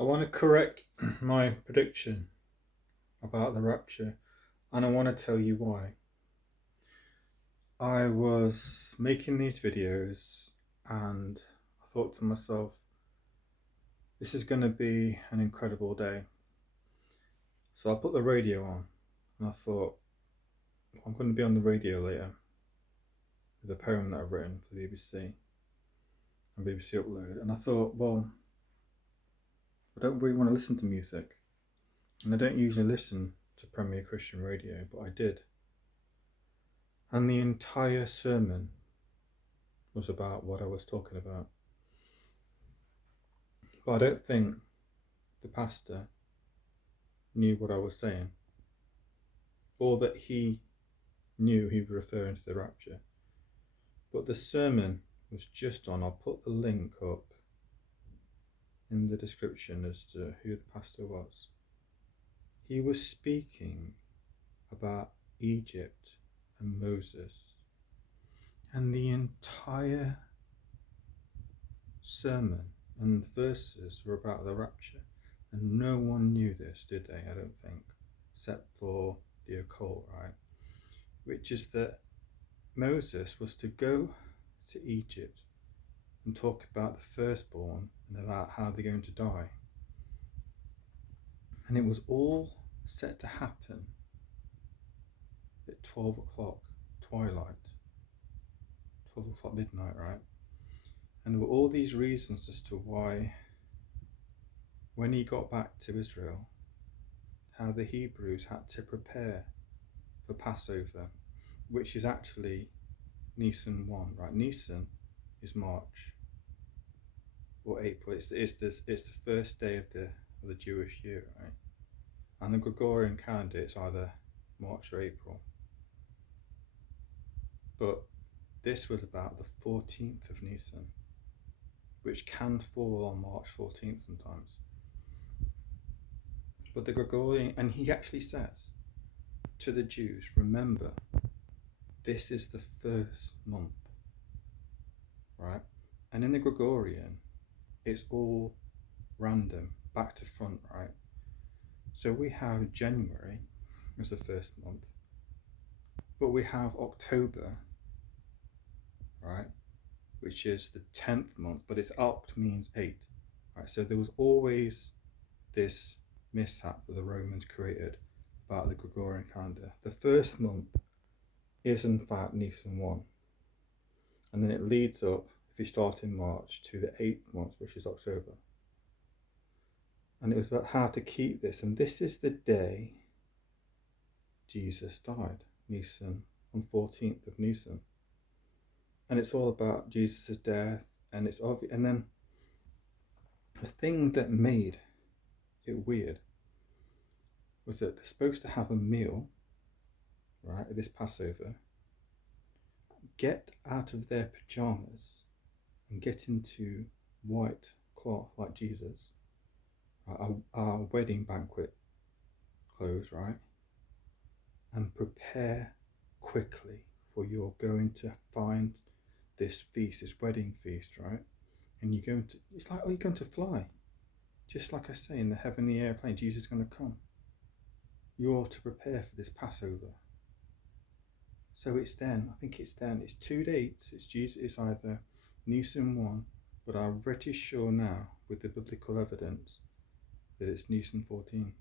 I want to correct my prediction about the rapture, and I want to tell you why. I was making these videos and I thought to myself, this is going to be an incredible day. So I put the radio on and I thought, I'm going to be on the radio later with a poem that I've written for the BBC and BBC Upload. And I thought, well, I don't really want to listen to music, and I don't usually listen to Premier Christian Radio, but I did. And the entire sermon was about what I was talking about. But I don't think the pastor knew what I was saying, or that he knew he was referring to the rapture. But the sermon was just on, I'll put the link up in the description as to who the pastor was. He was speaking about Egypt and Moses, and the entire sermon and verses were about the rapture. And no one knew this, did they? I don't think, except for the occult, right? Which is that Moses was to go to Egypt and talk about the firstborn and about how they're going to die. And it was all set to happen at 12 o'clock, twilight, 12 o'clock midnight, right? And there were all these reasons as to why, when he got back to Israel, how the Hebrews had to prepare for Passover, which is actually Nisan 1, right? Nisan is March or April. It's the first day of the Jewish year, right? And the Gregorian calendar, it's either March or April. But this was about the 14th of Nisan, which can fall on March 14th sometimes. But the Gregorian, and he actually says to the Jews, remember, this is the first month, right? And in the Gregorian, it's all random, back to front, right? So we have January as the first month, but we have October, right, which is the 10th month, but it's oct means 8, right? So there was always this mishap that the Romans created about the Gregorian calendar. The first month is in fact Nisan 1, and then it leads up, if you start in March, to the 8th month, which is October. And it was about how to keep this, and this is the day Jesus died, Nisan, on 14th of Nisan. And it's all about Jesus' death, and it's obvious. And then the thing that made it weird was that they're supposed to have a meal, right, at this Passover, get out of their pajamas and get into white cloth like Jesus, our wedding banquet clothes, right, and prepare quickly for you're going to find this feast, this wedding feast, right? And you're going to, it's like, oh, you're going to fly. Just like I say, in the heavenly airplane, Jesus is going to come. You're to prepare for this Passover. So it's then, I think it's then, it's 2 dates. It's Jesus, it's either Nisan 1, but I'm pretty sure now, with the biblical evidence, that it's Nisan 14.